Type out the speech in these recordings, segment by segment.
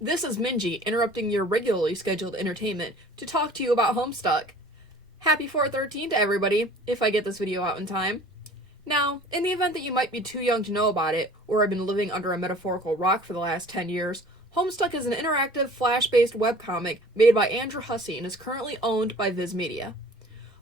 This is Minji interrupting your regularly scheduled entertainment to talk to you about Homestuck. Happy 4/13 to everybody, if I get this video out in time. Now, in the event that you might be too young to know about it, or have been living under a metaphorical rock for the last 10 years, Homestuck is an interactive, flash-based webcomic made by Andrew Hussey and is currently owned by Viz Media.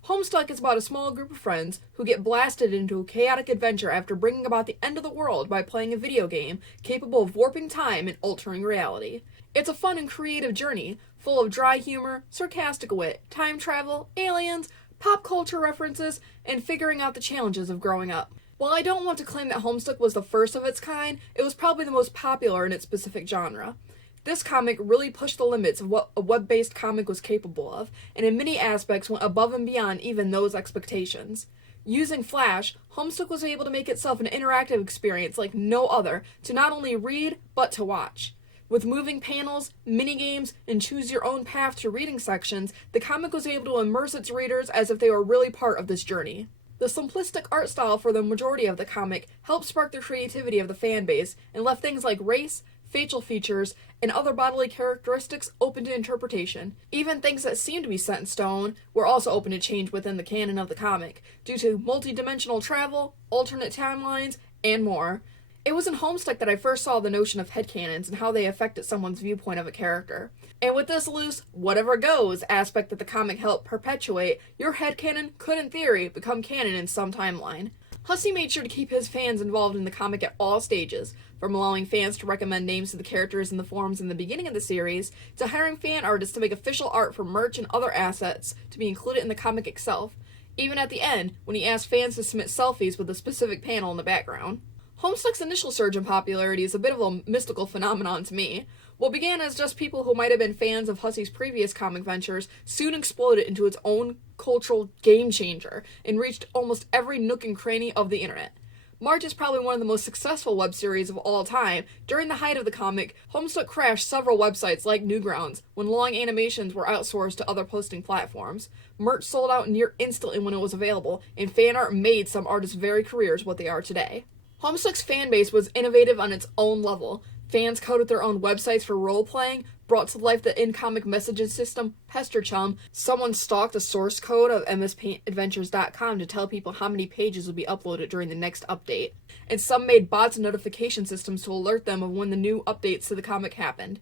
Homestuck is about a small group of friends who get blasted into a chaotic adventure after bringing about the end of the world by playing a video game capable of warping time and altering reality. It's a fun and creative journey, full of dry humor, sarcastic wit, time travel, aliens, pop culture references, and figuring out the challenges of growing up. While I don't want to claim that Homestuck was the first of its kind, it was probably the most popular in its specific genre. This comic really pushed the limits of what a web-based comic was capable of, and in many aspects went above and beyond even those expectations. Using Flash, Homestuck was able to make itself an interactive experience like no other to not only read, but to watch. With moving panels, minigames, and choose-your-own-path to reading sections, the comic was able to immerse its readers as if they were really part of this journey. The simplistic art style for the majority of the comic helped spark the creativity of the fanbase and left things like race, facial features, and other bodily characteristics open to interpretation. Even things that seemed to be set in stone were also open to change within the canon of the comic, due to multi-dimensional travel, alternate timelines, and more. It was in Homestuck that I first saw the notion of headcanons and how they affected someone's viewpoint of a character. And with this loose, whatever goes aspect that the comic helped perpetuate, your headcanon could in theory become canon in some timeline. Hussey made sure to keep his fans involved in the comic at all stages, from allowing fans to recommend names to the characters in the forums in the beginning of the series, to hiring fan artists to make official art for merch and other assets to be included in the comic itself, even at the end, when he asked fans to submit selfies with a specific panel in the background. Homestuck's initial surge in popularity is a bit of a mystical phenomenon to me. What began as just people who might have been fans of Hussey's previous comic ventures soon exploded into its own cultural game changer and reached almost every nook and cranny of the internet. March is probably one of the most successful web series of all time. During the height of the comic, Homestuck crashed several websites like Newgrounds when long animations were outsourced to other posting platforms. Merch sold out near instantly when it was available, and fan art made some artists' very careers what they are today. Homestuck's fanbase was innovative on its own level. Fans coded their own websites for role-playing, brought to life the in-comic messaging system, Pester Chum. Someone stalked the source code of mspaintadventures.com to tell people how many pages would be uploaded during the next update. And some made bots and notification systems to alert them of when the new updates to the comic happened.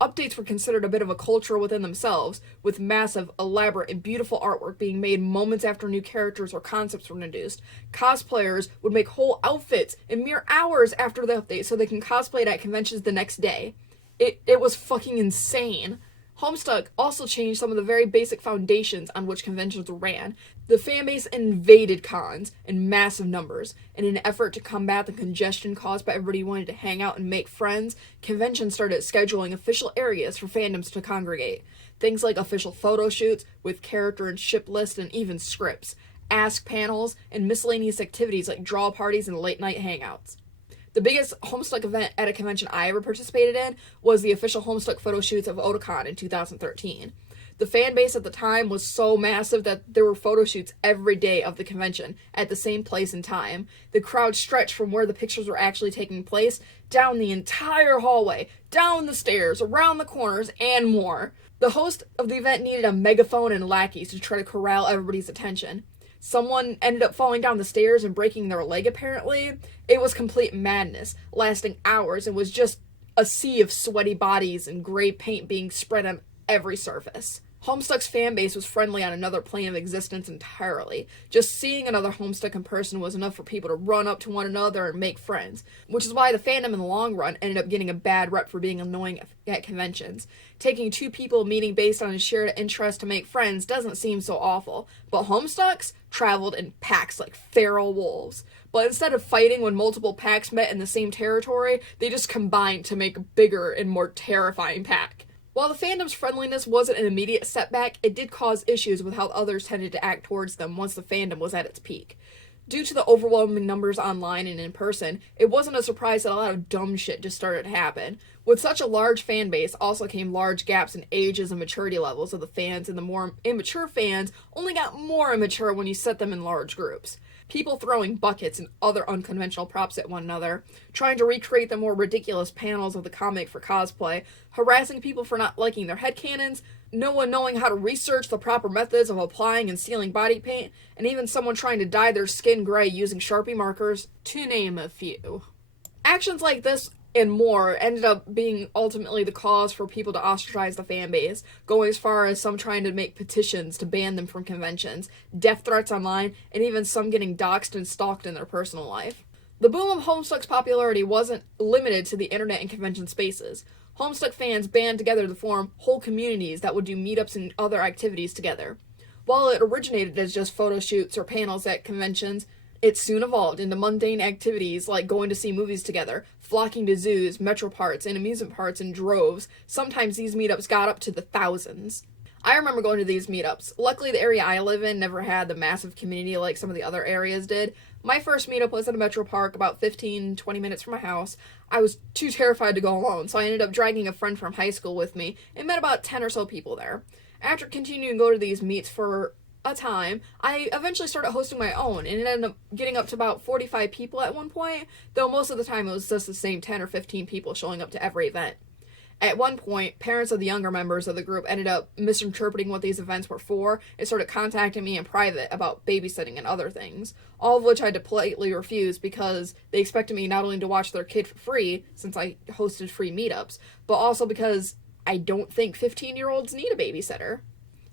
Updates were considered a bit of a culture within themselves, with massive, elaborate, and beautiful artwork being made moments after new characters or concepts were introduced. Cosplayers would make whole outfits in mere hours after the update so they can cosplay it at conventions the next day. It was fucking insane. Homestuck also changed some of the very basic foundations on which conventions ran. The fanbase invaded cons in massive numbers. In an effort to combat the congestion caused by everybody wanting to hang out and make friends, conventions started scheduling official areas for fandoms to congregate. Things like official photo shoots with character and ship lists and even scripts, ask panels, and miscellaneous activities like draw parties and late-night hangouts. The biggest Homestuck event at a convention I ever participated in was the official Homestuck photo shoots of Otakon in 2013. The fan base at the time was so massive that there were photo shoots every day of the convention at the same place and time. The crowd stretched from where the pictures were actually taking place, down the entire hallway, down the stairs, around the corners, and more. The host of the event needed a megaphone and lackeys to try to corral everybody's attention. Someone ended up falling down the stairs and breaking their leg, apparently. It was complete madness, lasting hours, and was just a sea of sweaty bodies and gray paint being spread on every surface. Homestuck's fanbase was friendly on another plane of existence entirely. Just seeing another Homestuck in person was enough for people to run up to one another and make friends, which is why the fandom in the long run ended up getting a bad rep for being annoying at conventions. Taking two people meeting based on a shared interest to make friends doesn't seem so awful, but Homestucks traveled in packs like feral wolves. But instead of fighting when multiple packs met in the same territory, they just combined to make a bigger and more terrifying pack. While the fandom's friendliness wasn't an immediate setback, it did cause issues with how others tended to act towards them once the fandom was at its peak. Due to the overwhelming numbers online and in person, it wasn't a surprise that a lot of dumb shit just started to happen. With such a large fan base also came large gaps in ages and maturity levels of the fans, and the more immature fans only got more immature when you set them in large groups. people throwing buckets and other unconventional props at one another, trying to recreate the more ridiculous panels of the comic for cosplay, harassing people for not liking their headcanons, no one knowing how to research the proper methods of applying and sealing body paint, and even someone trying to dye their skin gray using Sharpie markers, to name a few. Actions like this and more ended up being ultimately the cause for people to ostracize the fan base, going as far as some trying to make petitions to ban them from conventions, death threats online, and even some getting doxxed and stalked in their personal life. The boom of Homestuck's popularity wasn't limited to the internet and convention spaces. Homestuck fans band together to form whole communities that would do meetups and other activities together. While it originated as just photo shoots or panels at conventions, it soon evolved into mundane activities like going to see movies together, flocking to zoos, metro parks, and amusement parks in droves. Sometimes these meetups got up to the thousands. I remember going to these meetups. Luckily, the area I live in never had the massive community like some of the other areas did. My first meetup was at a metro park about 15-20 minutes from my house. I was too terrified to go alone, so I ended up dragging a friend from high school with me and met about 10 or so people there. After continuing to go to these meets for a time, I eventually started hosting my own, and it ended up getting up to about 45 people at one point, though most of the time it was just the same 10 or 15 people showing up to every event. At one point, parents of the younger members of the group ended up misinterpreting what these events were for and started contacting me in private about babysitting and other things, all of which I had to politely refuse because they expected me not only to watch their kid for free, since I hosted free meetups, but also because I don't think 15-year-olds need a babysitter.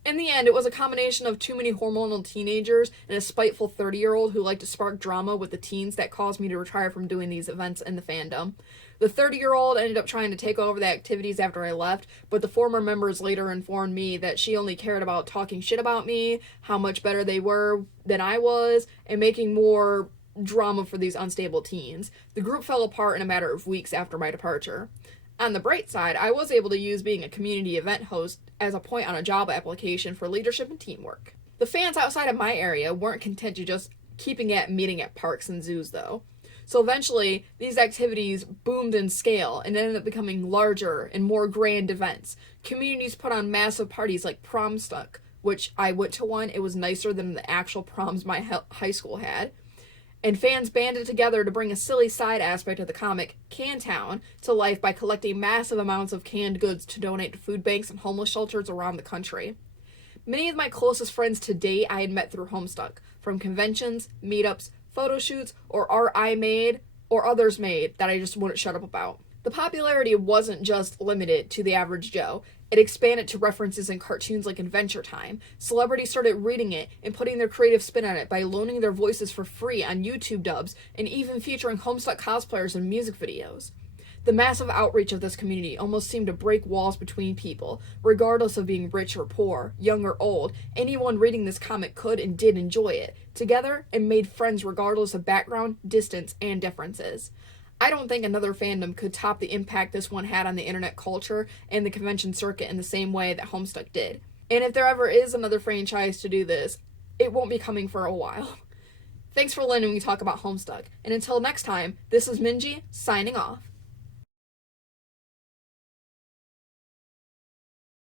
In the end, it was a combination of too many hormonal teenagers and a spiteful 30-year-old who liked to spark drama with the teens that caused me to retire from doing these events in the fandom. The 30-year-old ended up trying to take over the activities after I left, but the former members later informed me that she only cared about talking shit about me, how much better they were than I was, and making more drama for these unstable teens. The group fell apart in a matter of weeks after my departure. On the bright side, I was able to use being a community event host as a point on a job application for leadership and teamwork. The fans outside of my area weren't content to just keeping at meeting at parks and zoos, though. So eventually, these activities boomed in scale and ended up becoming larger and more grand events. Communities put on massive parties like HOMESTUCK, which I went to one. It was nicer than the actual proms my high school had. And fans banded together to bring a silly side aspect of the comic, Can Town, to life by collecting massive amounts of canned goods to donate to food banks and homeless shelters around the country. Many of my closest friends to date I had met through Homestuck, from conventions, meetups, photo shoots, or art I made, or others made, that I just wouldn't shut up about. The popularity wasn't just limited to the average Joe. It expanded to references in cartoons like Adventure Time. Celebrities started reading it and putting their creative spin on it by loaning their voices for free on YouTube dubs and even featuring Homestuck cosplayers in music videos. The massive outreach of this community almost seemed to break walls between people, regardless of being rich or poor, young or old. Anyone reading this comic could and did enjoy it together and made friends regardless of background, distance, and differences. I don't think another fandom could top the impact this one had on the internet culture and the convention circuit in the same way that Homestuck did. And if there ever is another franchise to do this, it won't be coming for a while. Thanks for letting me talk about Homestuck, and until next time, this is Minji, signing off.